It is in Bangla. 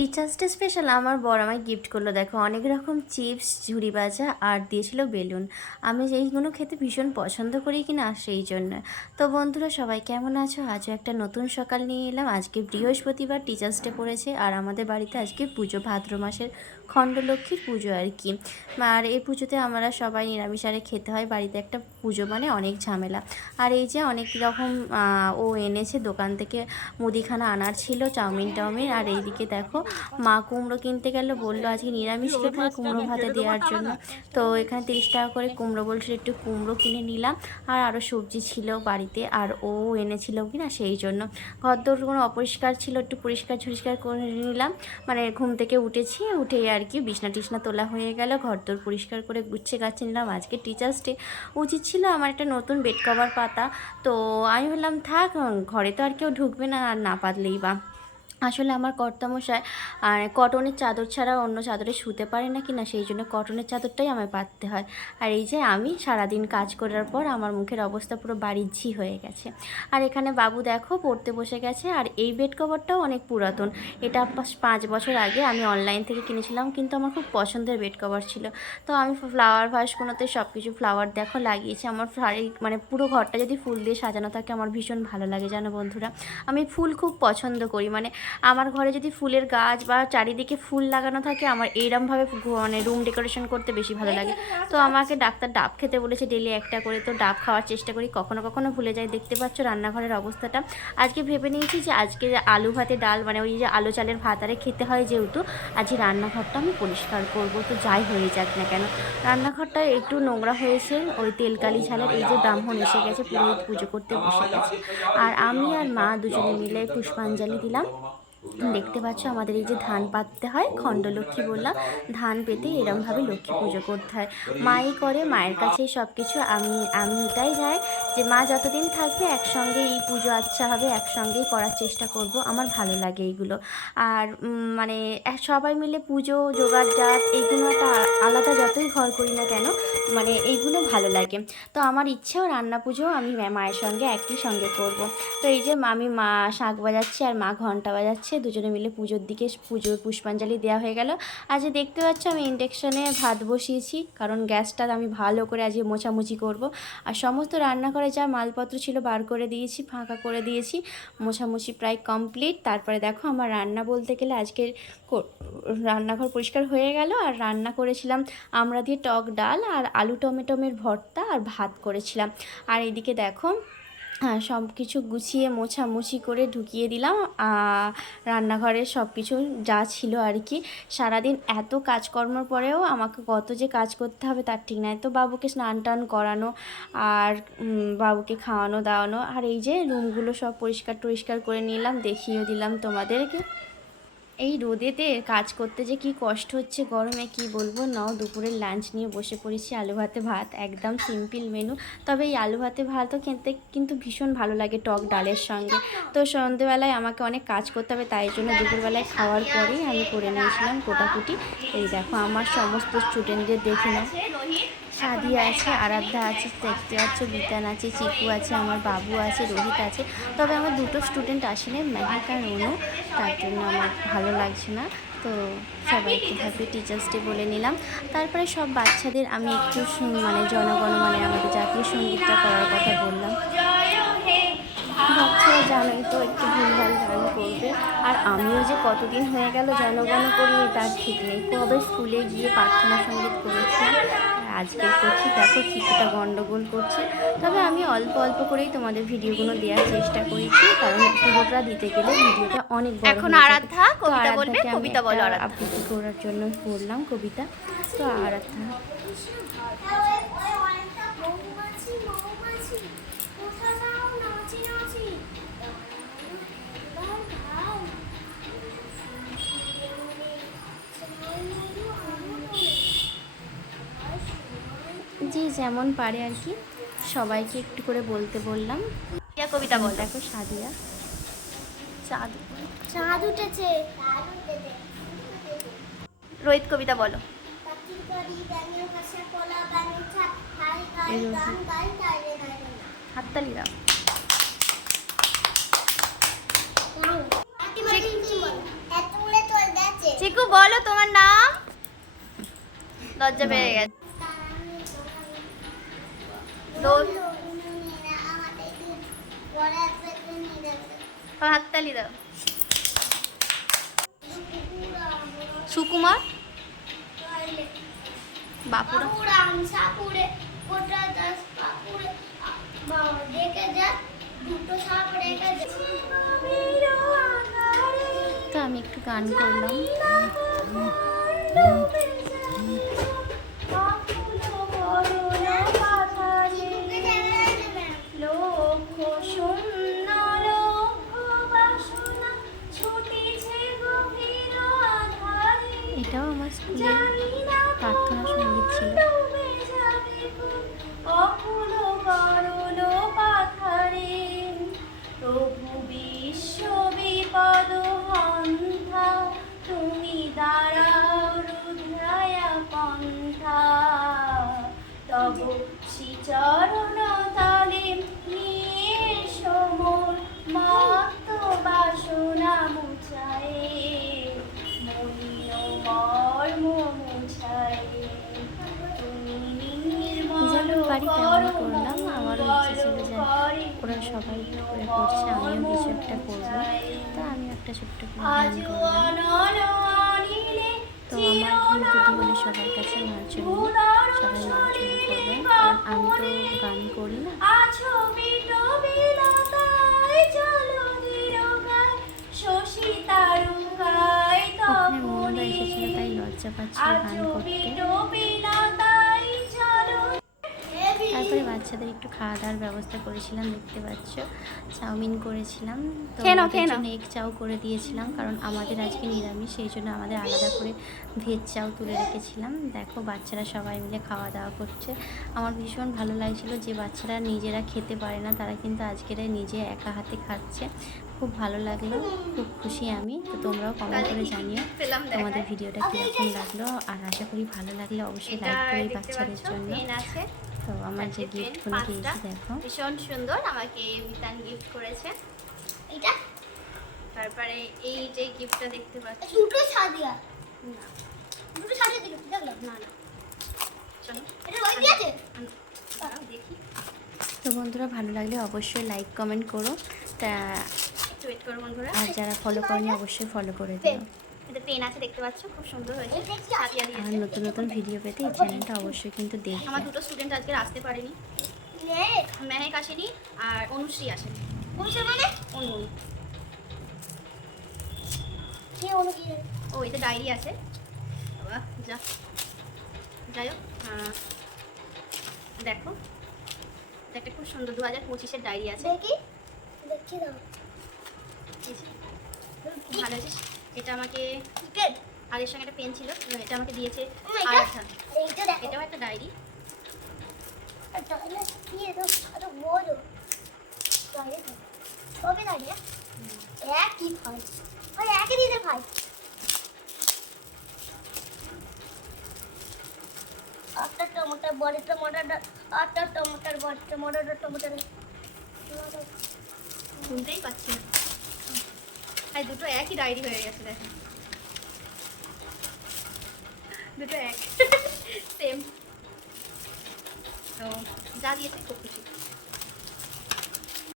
টিচার্স ডে স্পেশাল আমার বর আমায় গিফট করল। দেখো, অনেক রকম চিপস ঝুড়ি ভাজা আর দিয়েছিল বেলুন। আমি এইগুলো খেতে ভীষণ পছন্দ করি কি না সেই জন্য। তো বন্ধুরা, সবাই কেমন আছো? আজও একটা নতুন সকাল নিয়ে এলাম। আজকে বৃহস্পতিবার টিচার্স ডে পড়েছে আর আমাদের বাড়িতে আজকে পুজো, ভাদ্র মাসের খণ্ডলক্ষ্মীর পুজো আর কি। আর এই পুজোতে আমরা সবাই নিরামিষ আরে খেতে হয়। বাড়িতে একটা পুজো মানে অনেক ঝামেলা। আর এই যে অনেক রকম ও এনেছে। দোকান থেকে মুদিখানা আনার ছিল চাউমিন টাউমিন আর এইদিকে দেখো মা কুমড়ো কিনতে গেল, বলল আজকে নিরামিষ খেতে কুমড়ো ভাতে দেওয়ার জন্য। তো এখানে তিরিশ টাকা করে কুমড়ো বলছিল, একটু কুমড়ো কিনে নিলাম। আর আরও সবজি ছিল বাড়িতে, আর ও এনেছিল কি না সেই জন্য। ঘর দোর কোনো অপরিষ্কার ছিল, একটু পরিষ্কার ঝরিষ্কার করে নিলাম। মানে ঘুম থেকে উঠেছি, উঠে আর কি বিছনা টিছনা তোলা হয়ে গেল ঘর দোর পরিষ্কার করে গুচ্ছে গাছে নিলাম। আজকে টিচার্স ডে উচিত ছিল আমার একটা নতুন বেড কভার পাতা। তো আমি বললাম, থাক, ঘরে তো আর কেউ ঢুকবে না, আর না পাতলেই বা। আসলে আমার কর্তামশায় আর কটনের চাদর ছাড়া অন্য চাদরে শুতে পারে না কি না সেই জন্য কটনের চাদরটাই আমায় পাততে হয়। আর এই যে আমি সারাদিন কাজ করার পর আমার মুখের অবস্থা পুরো বাড়ির ঝি হয়ে গেছে। আর এখানে বাবু দেখো পড়তে বসে গেছে, আর এই বেড কভারটাও অনেক পুরাতন। এটা পাঁচ- পাঁচ বছর আগে আমি অনলাইন থেকে কিনেছিলাম, কিন্তু আমার খুব পছন্দের বেড কভার ছিল। তো আমি ফ্লাওয়ার ভাসগুলোতে সব কিছু ফ্লাওয়ার দেখো লাগিয়েছি। আমার শাড়ি মানে পুরো ঘরটা যদি ফুল দিয়ে সাজানো থাকে, আমার ভীষণ ভালো লাগে, জানো বন্ধুরা। আমি ফুল খুব পছন্দ করি মানে আমার ঘরে যদি ফুলের গাছ বা চারিদিকে ফুল লাগানো থাকে, আমার এইরমভাবে মানে রুম ডেকোরেশন করতে বেশি ভালো লাগে। তো আমাকে ডাক্তার ডাব খেতে বলেছে ডেলি একটা করে। তো ডাব খাওয়ার চেষ্টা করি, কখনো কখনো ভুলে যাই। দেখতে পাচ্ছ রান্নাঘরের অবস্থাটা। আজকে ভেবে নিয়েছি যে আজকে আলু ভাতে ডাল মানে ওই যে আলু চালের ভাত আরে খেতে হয় যেহেতু, আজকে রান্নাঘরটা আমি পরিষ্কার করব। তো যাই হয়ে যাক না কেন। রান্নাঘরটা একটু নোংরা হয়েছে, ওই তেলকালি ঝালের এই যে ব্রাহ্মণ এসে গেছে, পুরোহিত পুজো করতে বসে গেছে। আর আমি আর মা দুজনে মিলে পুষ্পাঞ্জলি দিলাম। দেখতে পাচ্ছ, আমাদের এই যে ধান পাততে হয়, খণ্ডলক্ষ্মী বললাম, ধান পেতে এরমভাবে লক্ষ্মী পুজো করতে হয়। মাই করে, মায়ের কাছেই সব কিছু আমি আমি এটাই যাই যে মা যতদিন থাকবে একসঙ্গে এই পুজো আচ্ছা হবে, একসঙ্গেই করার চেষ্টা করব, আমার ভালো লাগে এইগুলো। আর মানে সবাই মিলে পুজো, জোগাড় জাত এইগুলো একটা আলাদা যতই ঘর করি না কেন মানে এইগুলো ভালো লাগে। তো আমার ইচ্ছেও রান্না পুজো, আমি মায়ের সঙ্গে একই সঙ্গে করব। তো এই যে আমি মা শাঁখ বাজাচ্ছে আর মা ঘণ্টা বাজাচ্ছে দুজনে মিলে পুজোর দিকে পুজোর পুষ্পাঞ্জলি দেওয়া হয়ে গেল। আজ দেখতে পাচ্ছ, আমি ইন্ডাকশনে ভাত বসিয়েছি, কারণ গ্যাসটা আমি ভালো করে আজকে মোছামুছি করব। আর সমস্ত রান্নাঘরে যা মালপত্র ছিল বার করে দিয়েছি, ফাঁকা করে দিয়েছি, মোছামুছি প্রায় কমপ্লিট। তারপরে দেখো, আমার রান্না বলতে গেলে আজকের রান্নাঘর পরিষ্কার হয়ে গেল। আর রান্না করেছিলাম আমরা দিয়ে টক ডাল আর আলু টমেটোমের ভর্তা আর ভাত করেছিলাম। আর এদিকে দেখো সব কিছু গুছিয়ে মোছামুছি করে ঢুকিয়ে দিলাম। রান্নাঘরের সব কিছু যা ছিল আর কি। সারাদিন এত কাজকর্মের পরেও আমাকে কত যে কাজ করতে হবে তার ঠিক নাই। তো বাবুকে স্নান টান করানো আর বাবুকে খাওয়ানো দাওয়ানো আর এই যে রুমগুলো সব পরিষ্কার টরিষ্কার করে নিলাম, দেখিয়ে দিলাম তোমাদেরকে। এই রোদেতে কাজ করতে যে কি কষ্ট হচ্ছে, গরমে কি বলব? নাও, দুপুরের লাঞ্চ নিয়ে বসে পড়েছি, আলু ভাতে ভাত, একদম সিম্পল মেনু তবে এই আলু ভাতে ভাতও খেতে কিন্তু ভীষণ ভালো লাগে টক ডালের সঙ্গে। তো সন্ধেবেলায় আমাকে অনেক কাজ করতে হবে, তাই জন্য দুপুরবেলায় খাওয়ার পরেই আমি করে নিয়েছিলাম কোটাকুটি। এই দেখো, আমার সমস্ত স্টুডেন্টদের দেখে নাও। সাদিয়া আছে, আরাধ্যা আছে দেখতে পাচ্ছ বিতান আছে, চিকু আছে, আমার বাবু আছে, রোহিত আছে। তবে আমার দুটো স্টুডেন্ট আসেনি, মেহেক আর অনু। তার জন্য আমার ভালো লাগছে না। তো সবাইকে হ্যাপি টিচার্স ডে বলে নিলাম। তারপরে সব বাচ্চাদের আমি একটু মানে জনগণ মানে আমাদের জাতীয় সঙ্গীতটা করার কথা বললাম। বাচ্চারা জানোই তো, একটু ভুলভাল গান করবে। আর আমিও যে কতদিন হয়ে গেল জনগণ করি তার ঠিক নেই। কবে স্কুলে গিয়ে প্রার্থনা সংগীত আর আজকে করছি দেখো কিছুটা গন্ডগোল করছে। তবে আমি অল্প অল্প করেই তোমাদের ভিডিওগুলো দেওয়ার চেষ্টা করেছি কারণ পুরোটা দিতে গেলে ভিডিওটা অনেক বড় এখন আরাধা আরাধ্যা কবিতা বলবে কবিতা বলো আরাধ্যা। আবৃত্তি করার জন্য বললাম কবিতা। তো আরাধ্যা। যেমন পারে আর কি সবাইকে একটু করে বলতে বললাম। কবিতা বল। দেখো সাদিয়া। চাঁদ। চাঁদ উঠেছে। রোহিত কবিতা বলো। হাততালি দাও। দেখ বলো। তোমার নাম। লজ্জা পেয়ে গেছে। দৌড় হাততালি দাও সুকুমার বাপুরা তো আমি একটু গান করলাম পারি তেমনই করলাম? আমারও ইচ্ছে ছিল যে ওরা সবাই করে করছে আমিও কিছু একটা করব। তা আমি একটা ছোট্ট গান করলাম। তো আমার ত্রুটি হলে সবার কাছে মার্জনা সবাই মার্জনা করবে কারণ আমি তো গান করি না। ওখানে এসেছিল তাই লজ্জা পাচ্ছিল গান করতে। বাচ্চাদের একটু খাওয়া দাওয়ার ব্যবস্থা করেছিলাম দেখতে পাচ্ছ। চাউমিন করেছিলাম। তো এগ চাউ করে দিয়েছিলাম কারণ আমাদের আজকে নিরামিষ সেই জন্য আমাদের আলাদা করে ভেজ চাউ তুলে রেখেছিলাম। দেখো বাচ্চারা সবাই মিলে খাওয়া দাওয়া করছে। আমার ভীষণ ভালো লাগছিল যে বাচ্চারা নিজেরা খেতে পারে না তারা কিন্তু আজকের নিজে একা হাতে খাচ্ছে। খুব ভালো লাগল খুব খুশি আমি। তো তোমরাও কমেন্ট করে জানিও তোমাদের ভিডিওটা কীরকম লাগল। আর আশা করি ভালো লাগলে অবশ্যই লাইক করে বাচ্চাদের জন্য। তো আমার যে পেন গিফটগুলো পাঁচটা। দেখো। ভীষণ সুন্দর আমাকে বিতান গিফট করেছে। এটা তারপরে এই যে গিফটটা দেখতে পাচ্ছ। দুটো সাদিয়া না। দুটো সাদিয়া দিল দেখলাম না না। চলো। এটা ওই দিয়েছে? দেখি। তো বন্ধুরা ভালো লাগলে অবশ্যই লাইক কমেন্ট করো। তা আর যারা ফলো করেনি অবশ্যই ফলো করে দিও। এটা পেন আছে দেখতে পাচ্ছ? খুব সুন্দর হয়েছে। আর নতুন নতুন ভিডিও পেতে এই চ্যানেলটা অবশ্যই কিন্তু দেখবে। আমার দুটো স্টুডেন্ট আজকে আসতে পারেনি। নে মেহেক আসেনি আর অনুশ্রী আসেনি। মানে? অনু। কে অনু কি? ও এতে ডায়েরি আছে। বাবা যা। যাই হোক দেখো। এটা একটা খুব সুন্দর দু হাজার পঁচিশের ডায়েরি আছে। দেখি। দেখি দাও। ভালো আছে এটা আমাকে আর এর সঙ্গে একটা পেন ছিল এটা আমাকে দিয়েছে Oh এটাও একটা ডায়েরি আটটা বড় আটটা টমেটোর বড়। শুনতেই পাচ্ছি না। আর দুটো একই ডায়েরি হয়ে গেছে, দেখো। দুটো এক। সেম তো, যা দিয়েছে, খুব খুশি।